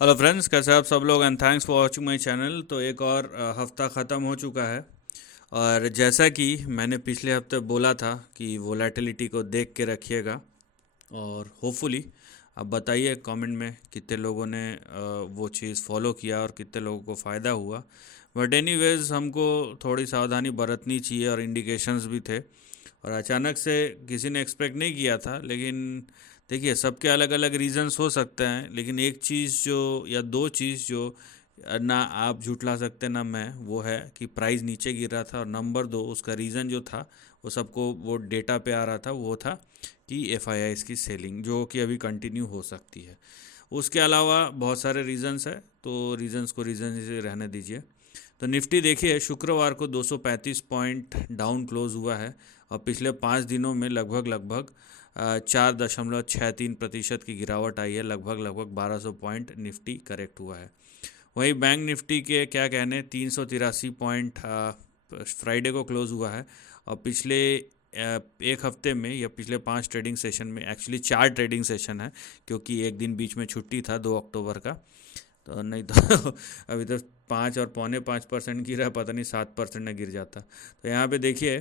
Hello friends, कैसे हैं आप सब लोग and thanks for watching my channel. तो एक और हफ्ता ख़त्म हो चुका है और जैसा कि मैंने पिछले हफ्ते बोला था कि वोलेटिलिटी को देख के रखिएगा और होपफुली आप बताइए कमेंट में कितने लोगों ने वो चीज़ फॉलो किया और कितने लोगों को फ़ायदा हुआ। बट एनीवेज हमको थोड़ी सावधानी बरतनी चाहिए और इंडिकेशंस भी थे और अचानक से किसी ने एक्सपेक्ट नहीं किया था। लेकिन देखिए, सबके अलग अलग रीजंस हो सकते हैं, लेकिन एक चीज़ जो या दो चीज़ जो ना आप झूठला सकते ना मैं, वो है कि प्राइस नीचे गिर रहा था और नंबर दो उसका रीज़न जो था वो सबको वो डेटा पे आ रहा था, वो था कि एफ आई आई की सेलिंग जो कि अभी कंटिन्यू हो सकती है। उसके अलावा बहुत सारे रीजंस है, तो रीजंस को रीजन से रहने दीजिए। तो निफ्टी देखिए, शुक्रवार को 235 पॉइंट डाउन क्लोज हुआ है और पिछले 5 दिनों में लगभग लगभग 4.63% की गिरावट आई है। लगभग लगभग 1200 पॉइंट निफ्टी करेक्ट हुआ है। वहीं बैंक निफ्टी के क्या कहने, 383 पॉइंट फ्राइडे को क्लोज हुआ है और पिछले एक हफ्ते में या पिछले 5 ट्रेडिंग सेशन में, एक्चुअली 4 ट्रेडिंग सेशन है क्योंकि एक दिन बीच में छुट्टी था 2 अक्टूबर का, तो नहीं तो अभी तो 5 और 5.25% गिरा, पता नहीं 7% ना गिर जाता। तो यहाँ पे देखिए,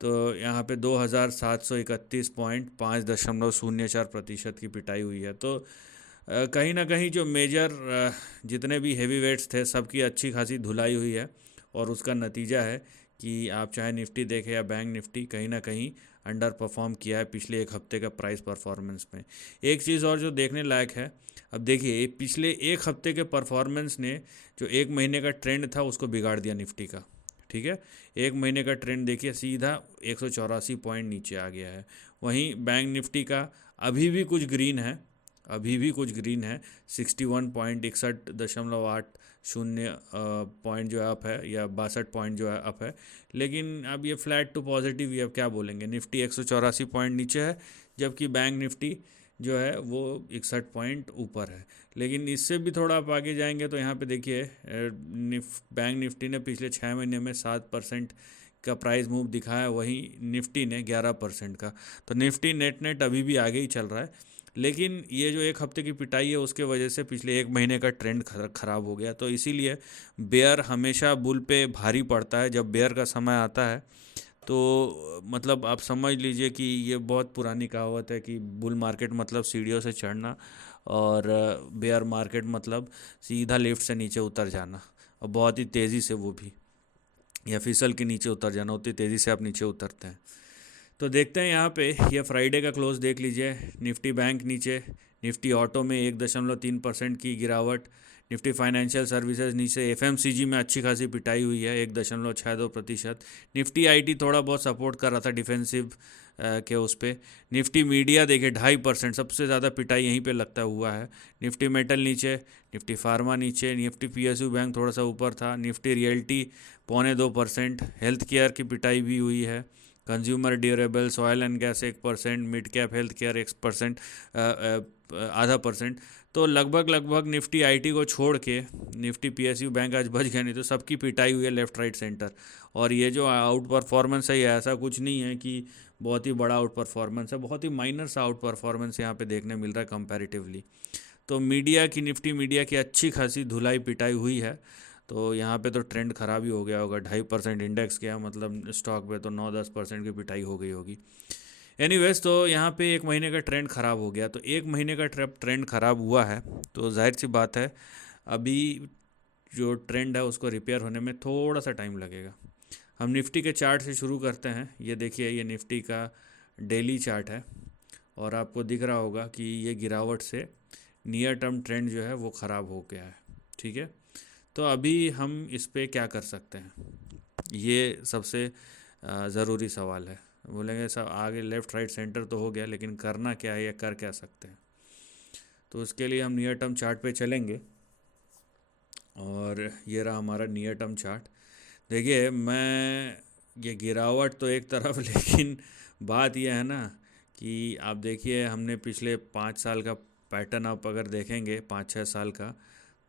तो यहाँ पे 2731.5.04% की पिटाई हुई है। तो कहीं ना कहीं जो मेजर जितने भी हेवी वेट्स थे सबकी अच्छी खासी धुलाई हुई है और उसका नतीजा है कि आप चाहे निफ्टी देखें या बैंक निफ्टी, कहीं ना कहीं अंडर परफॉर्म किया है पिछले एक हफ्ते का प्राइस परफॉर्मेंस में। एक चीज़ और जो देखने लायक है, अब देखिए पिछले एक हफ्ते के परफॉर्मेंस ने जो एक महीने का ट्रेंड था उसको बिगाड़ दिया निफ्टी का। ठीक है, एक महीने का ट्रेंड देखिए सीधा 184 पॉइंट नीचे आ गया है। वहीं बैंक निफ्टी का अभी भी कुछ ग्रीन है, अभी भी कुछ ग्रीन है। 61.61.80 पॉइंट जो है अप है, या 62 पॉइंट जो है अप है। लेकिन अब ये फ्लैट टू पॉजिटिव ही, अब क्या बोलेंगे, निफ्टी 184 पॉइंट नीचे है जबकि बैंक निफ्टी जो है वो 61 पॉइंट ऊपर है। लेकिन इससे भी थोड़ा आप आगे जाएंगे तो यहाँ पे देखिए, बैंक निफ्टी ने पिछले 6 महीने में 7% का प्राइस मूव दिखाया, वहीं निफ्टी ने 11% का। तो निफ्टी नेट नेट अभी भी आगे ही चल रहा है। लेकिन ये जो एक हफ्ते की पिटाई है उसके वजह से पिछले एक महीने का ट्रेंड खराब हो गया। तो इसीलिए बेयर हमेशा बुल पे भारी पड़ता है। जब बेयर का समय आता है तो मतलब आप समझ लीजिए कि ये बहुत पुरानी कहावत है कि बुल मार्केट मतलब सीढ़ियों से चढ़ना और बेयर मार्केट मतलब सीधा लिफ्ट से नीचे उतर जाना, और बहुत ही तेज़ी से, वो भी या फिसल के नीचे उतर जाना, उतनी तेज़ी से आप नीचे उतरते हैं। तो देखते हैं यहाँ पे, ये फ्राइडे का क्लोज देख लीजिए। निफ्टी बैंक नीचे, निफ्टी ऑटो में 1.3% की गिरावट, निफ्टी फाइनेंशियल सर्विसेज नीचे, एफएमसीजी में अच्छी खासी पिटाई हुई है 1.62%। निफ्टी आईटी थोड़ा बहुत सपोर्ट कर रहा था डिफेंसिव के उस पे। निफ्टी मीडिया देखिए 2.5%, सबसे ज़्यादा पिटाई यहीं पे लगता हुआ है। निफ्टी मेटल नीचे, निफ्टी फार्मा नीचे, निफ्टी पीएसयू बैंक थोड़ा सा ऊपर था, निफ्टी रियल्टी 0.25%, हेल्थ केयर की पिटाई भी हुई है, consumer durables, oil and gas 1%, mid cap health care 1%, 0.5%। तो लगभग लगभग निफ्टी आईटी को छोड़ के निफ्टी पीएसयू बैंक आज बच गया, नहीं तो सबकी पिटाई हुई है लेफ्ट राइट सेंटर। और ये जो आउट परफॉर्मेंस है, ये ऐसा कुछ नहीं है कि बहुत ही बड़ा आउट परफॉर्मेंस है, बहुत ही माइनर सा आउट परफॉर्मेंस यहाँ पे देखने मिल रहा है कंपैरेटिवली। तो मीडिया की, निफ्टी मीडिया की अच्छी खासी धुलाई पिटाई हुई है। तो यहाँ पे तो ट्रेंड खराब ही हो गया होगा, 2.5% इंडेक्स गया, मतलब स्टॉक पे तो 9-10% की पिटाई हो गई होगी। एनीवेज, तो यहाँ पे एक महीने का ट्रेंड खराब हो गया, तो एक महीने का ट्रेंड खराब हुआ है तो जाहिर सी बात है अभी जो ट्रेंड है उसको रिपेयर होने में थोड़ा सा टाइम लगेगा। हम निफ्टी के चार्ट से शुरू करते हैं। ये देखिए, ये निफ्टी का डेली चार्ट है और आपको दिख रहा होगा कि ये गिरावट से नियर टर्म ट्रेंड जो है वो ख़राब हो गया है। ठीक है, तो अभी हम इस पे क्या कर सकते हैं, ये सबसे ज़रूरी सवाल है। बोलेंगे सब आगे लेफ़्ट राइट सेंटर तो हो गया, लेकिन करना क्या है या कर क्या सकते हैं। तो उसके लिए हम नियर टर्म चार्ट पे चलेंगे और ये रहा हमारा नियर टर्म चार्ट। देखिए, मैं ये गिरावट तो एक तरफ लेकिन बात यह है ना कि आप देखिए, हमने पिछले 5 साल का पैटर्न आप अगर देखेंगे, 5-6 साल का,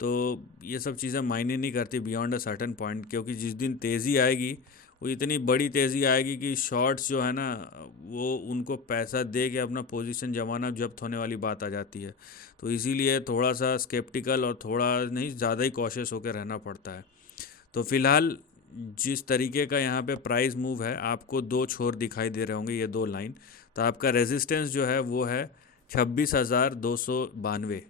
तो ये सब चीज़ें मायने नहीं करती बियॉन्ड अ सर्टन पॉइंट, क्योंकि जिस दिन तेज़ी आएगी वो इतनी बड़ी तेज़ी आएगी कि शॉर्ट्स जो है ना, वो उनको पैसा दे के अपना पोजीशन जमाना जब्त होने वाली बात आ जाती है। तो इसीलिए थोड़ा सा स्केप्टिकल और थोड़ा नहीं ज़्यादा ही कॉशियस होकर रहना पड़ता है। तो फिलहाल जिस तरीके का यहाँ पे प्राइस मूव है, आपको दो छोर दिखाई दे रहे होंगे, ये दो लाइन। तो आपका रेजिस्टेंस जो है वो है 26,292,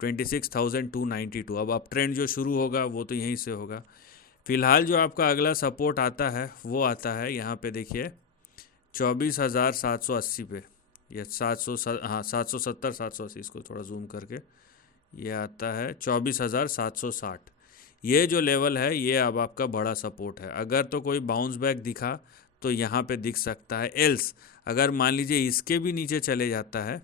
26,292। अब अप ट्रेंड जो शुरू होगा वो तो यहीं से होगा। फिलहाल जो आपका अगला सपोर्ट आता है वो आता है यहाँ पे देखिए 24,780 पे, या 700, हाँ 770 780, इसको थोड़ा जूम करके, ये आता है 24,760। ये जो लेवल है ये अब आपका बड़ा सपोर्ट है। अगर तो कोई बाउंस बैक दिखा तो यहाँ पे दिख सकता है। एल्स अगर मान लीजिए इसके भी नीचे चले जाता है,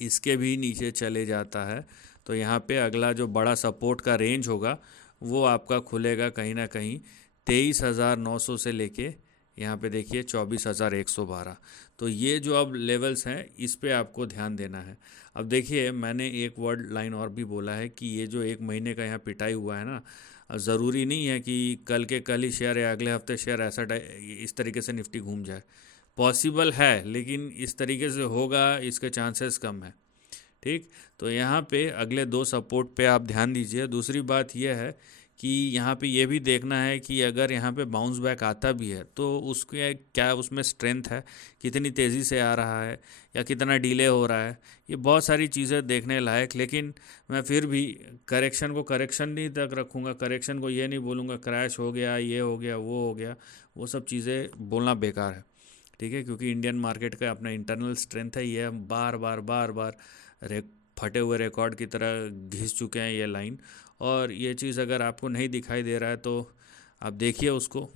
इसके भी नीचे चले जाता है, तो यहाँ पे अगला जो बड़ा सपोर्ट का रेंज होगा वो आपका खुलेगा कहीं ना कहीं 23,900 से लेके यहाँ पे देखिए 24,112। तो ये जो अब लेवल्स हैं इस पे आपको ध्यान देना है। अब देखिए मैंने एक वर्ड लाइन और भी बोला है कि ये जो एक महीने का यहाँ पिटाई हुआ है ना, ज़रूरी नहीं है कि कल के कल ही शेयर या अगले हफ्ते शेयर ऐसा इस तरीके से निफ्टी घूम जाए। पॉसिबल है लेकिन इस तरीके से होगा इसके चांसेस कम है। ठीक, तो यहाँ पे अगले दो सपोर्ट पे आप ध्यान दीजिए। दूसरी बात यह है कि यहाँ पे ये भी देखना है कि अगर यहाँ पे बाउंस बैक आता भी है तो उसके क्या उसमें स्ट्रेंथ है, कितनी तेज़ी से आ रहा है या कितना डिले हो रहा है, ये बहुत सारी चीज़ें देखने लायक। लेकिन मैं फिर भी करेक्शन को करेक्शन नहीं तक रखूँगा, करेक्शन को ये नहीं बोलूँगा क्रैश हो गया, ये हो गया, वो हो गया, वो सब चीज़ें बोलना बेकार है। ठीक है, क्योंकि इंडियन मार्केट का अपना इंटरनल स्ट्रेंथ है, ये हम बार बार बार बार फटे हुए रिकॉर्ड की तरह घिस चुके हैं ये लाइन। और ये चीज़ अगर आपको नहीं दिखाई दे रहा है तो आप देखिए उसको।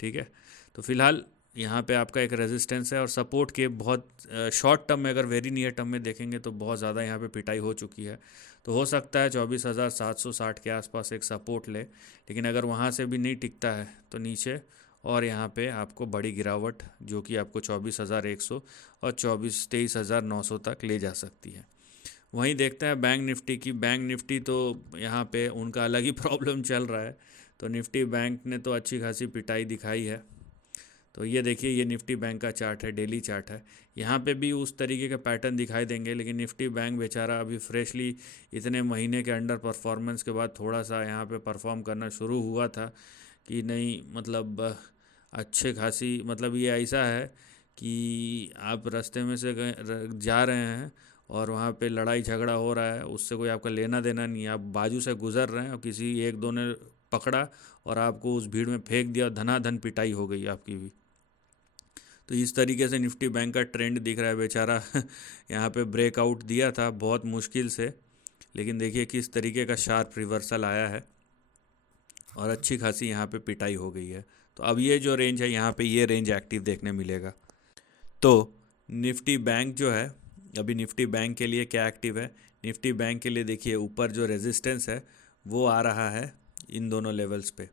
ठीक है, तो फिलहाल यहाँ पे आपका एक रेजिस्टेंस है और सपोर्ट के बहुत शॉर्ट टर्म में, अगर वेरी नियर टर्म में देखेंगे तो बहुत ज़्यादा यहाँ पे पिटाई हो चुकी है। तो हो सकता है 24,760 के आसपास एक सपोर्ट ले, लेकिन अगर वहाँ से भी नहीं टिकता है तो नीचे और यहाँ पे आपको बड़ी गिरावट जो कि आपको 24,100 और 23,900 तक ले जा सकती है। वहीं देखते हैं बैंक निफ्टी की। बैंक निफ्टी तो यहाँ पे उनका अलग ही प्रॉब्लम चल रहा है। तो निफ्टी बैंक ने तो अच्छी खासी पिटाई दिखाई है। तो ये देखिए, ये निफ्टी बैंक का चार्ट है, डेली चार्ट है। यहाँ पे भी उस तरीके का पैटर्न दिखाई देंगे, लेकिन निफ्टी बैंक बेचारा अभी फ्रेशली इतने महीने के अंडर परफॉर्मेंस के बाद थोड़ा सा यहाँ पे परफॉर्म करना शुरू हुआ था कि नहीं, मतलब अच्छे खासी, मतलब ये ऐसा है कि आप रास्ते में से जा रहे हैं और वहाँ पे लड़ाई झगड़ा हो रहा है, उससे कोई आपका लेना देना नहीं है। आप बाजू से गुजर रहे हैं और किसी एक दो ने पकड़ा और आपको उस भीड़ में फेंक दिया, धनाधन पिटाई हो गई आपकी भी। तो इस तरीके से निफ्टी बैंक का ट्रेंड दिख रहा है बेचारा। यहाँ पे ब्रेकआउट दिया था बहुत मुश्किल से, लेकिन देखिए किस तरीके का शार्प रिवर्सल आया है और अच्छी खासी यहाँ पे पिटाई हो गई है। तो अब ये जो रेंज है यहाँ पे ये रेंज एक्टिव देखने मिलेगा। तो निफ्टी बैंक जो है, अभी निफ्टी बैंक के लिए क्या एक्टिव है, निफ्टी बैंक के लिए देखिए ऊपर जो रेजिस्टेंस है वो आ रहा है इन दोनों लेवल्स पे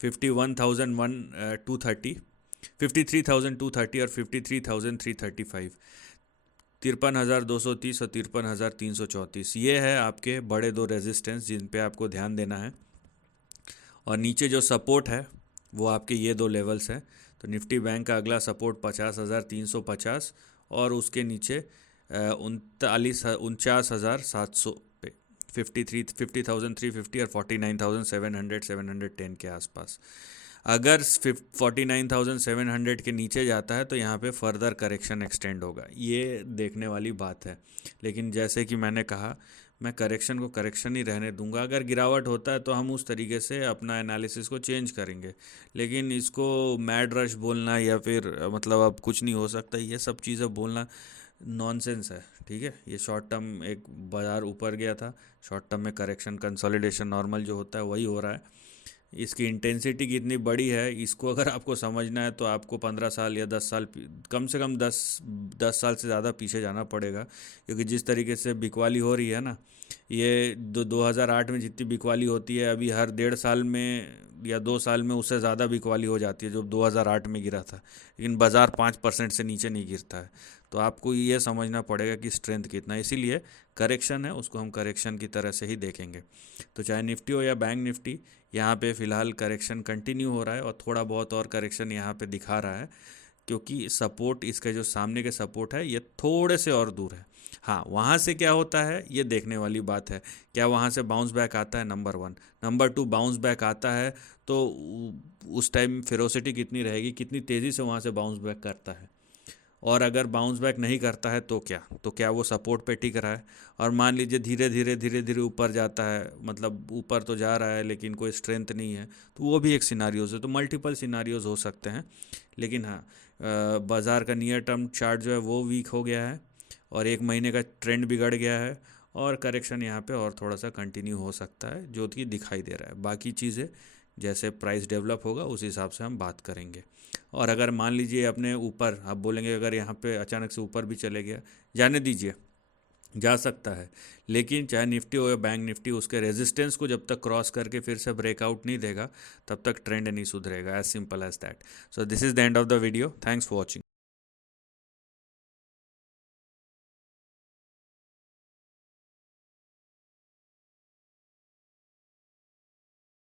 51,230, 53,230 और 53,335, 53,230 और 53,334। ये है आपके बड़े दो रेजिस्टेंस जिन पे आपको ध्यान देना है। और नीचे जो सपोर्ट है वो आपके ये दो लेवल्स हैं। तो निफ्टी बैंक का अगला सपोर्ट 50,350 और उसके नीचे 49,700 पे 50,350 और 49,710 के आसपास। अगर 49,700 के नीचे जाता है तो यहाँ पे फर्दर करेक्शन एक्सटेंड होगा, ये देखने वाली बात है। लेकिन जैसे कि मैंने कहा, मैं करेक्शन को करेक्शन ही रहने दूंगा। अगर गिरावट होता है तो हम उस तरीके से अपना एनालिसिस को चेंज करेंगे, लेकिन इसको मैड रश बोलना या फिर मतलब अब कुछ नहीं हो सकता, ये सब चीज़ें बोलना नॉनसेंस है। ठीक है, ये शॉर्ट टर्म एक बाज़ार ऊपर गया था, शॉर्ट टर्म में करेक्शन कंसोलिडेशन नॉर्मल जो होता है वही हो रहा है। इसकी इंटेंसिटी कितनी बड़ी है इसको अगर आपको समझना है तो आपको 15 साल या 10 साल, कम से कम 10 साल से ज़्यादा पीछे जाना पड़ेगा। क्योंकि जिस तरीके से बिकवाली हो रही है ना, ये 2008 में जितनी बिकवाली होती है अभी हर 1.5 साल में या 2 साल में उससे ज़्यादा बिकवाली हो जाती है जो 2008 में गिरा था, लेकिन बाज़ार 5% से नीचे नहीं गिरता है। तो आपको ये समझना पड़ेगा कि स्ट्रेंथ कितना है, इसीलिए करेक्शन है उसको हम करेक्शन की तरह से ही देखेंगे। तो चाहे निफ्टी हो या बैंक निफ्टी, यहाँ पे फ़िलहाल करेक्शन कंटिन्यू हो रहा है और थोड़ा बहुत और करेक्शन यहाँ पे दिखा रहा है, क्योंकि सपोर्ट, इसके जो सामने के सपोर्ट है ये थोड़े से और दूर है। हाँ, वहाँ से क्या होता है ये देखने वाली बात है। क्या वहाँ से बाउंस बैक आता है, number one. Number two, bounce back आता है तो उस टाइम फेरोसिटी कितनी रहेगी, कितनी तेज़ी से वहाँ से बाउंस बैक करता है। और अगर बाउंस बैक नहीं करता है तो क्या वो सपोर्ट पे टिक रहा है। और मान लीजिए धीरे धीरे ऊपर जाता है, मतलब ऊपर तो जा रहा है लेकिन कोई स्ट्रेंथ नहीं है, तो वो भी एक सिनारियोज है। तो मल्टीपल सिनारियोज हो सकते हैं, लेकिन हाँ, बाज़ार का नियर टर्म चार्ट जो है वो वीक हो गया है और 1 महीने का ट्रेंड बिगड़ गया है, और करेक्शन यहाँ पे और थोड़ा सा कंटिन्यू हो सकता है जो कि दिखाई दे रहा है। बाकी चीज़ें जैसे प्राइस डेवलप होगा उस हिसाब से हम बात करेंगे। और अगर मान लीजिए अपने ऊपर आप बोलेंगे अगर यहाँ पे अचानक से ऊपर भी चले गया, जाने दीजिए, जा सकता है, लेकिन चाहे निफ्टी हो या बैंक निफ्टी, उसके रेजिस्टेंस को जब तक क्रॉस करके फिर से ब्रेकआउट नहीं देगा तब तक ट्रेंड नहीं सुधरेगा। As simple as that. So this is the end of the video. Thanks for watching.